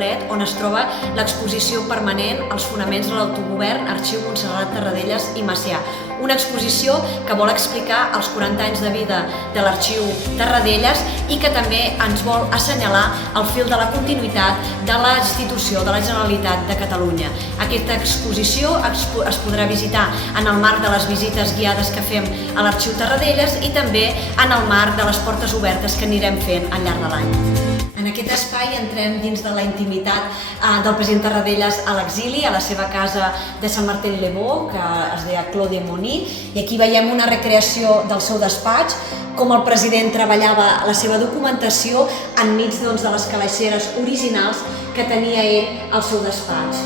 Poblet, on es troba l'exposició permanent Els fonaments de l'autogovern, Arxiu Montserrat Tarradellas i Macià. Una exposició que vol explicar els 40 anys de vida de l'Arxiu Tarradellas i que també ens vol assenyalar el fil de la continuïtat de la institució de la Generalitat de Catalunya. Aquesta exposició es podrà visitar en el marc de les visites guiades que fem a l'Arxiu Tarradellas i també en el marc de les portes obertes que anirem fent al llarg de l'any. En aquest espai entrem dins de la intimitat del president Tarradellas a l'exili, a la seva casa de Saint-Martin-les-Vaux, que es deia Clos de Mony, i aquí veiem una recreació del seu despatx, com el president treballava la seva documentació enmig de les calaixeres originals que tenia ell al seu despatx.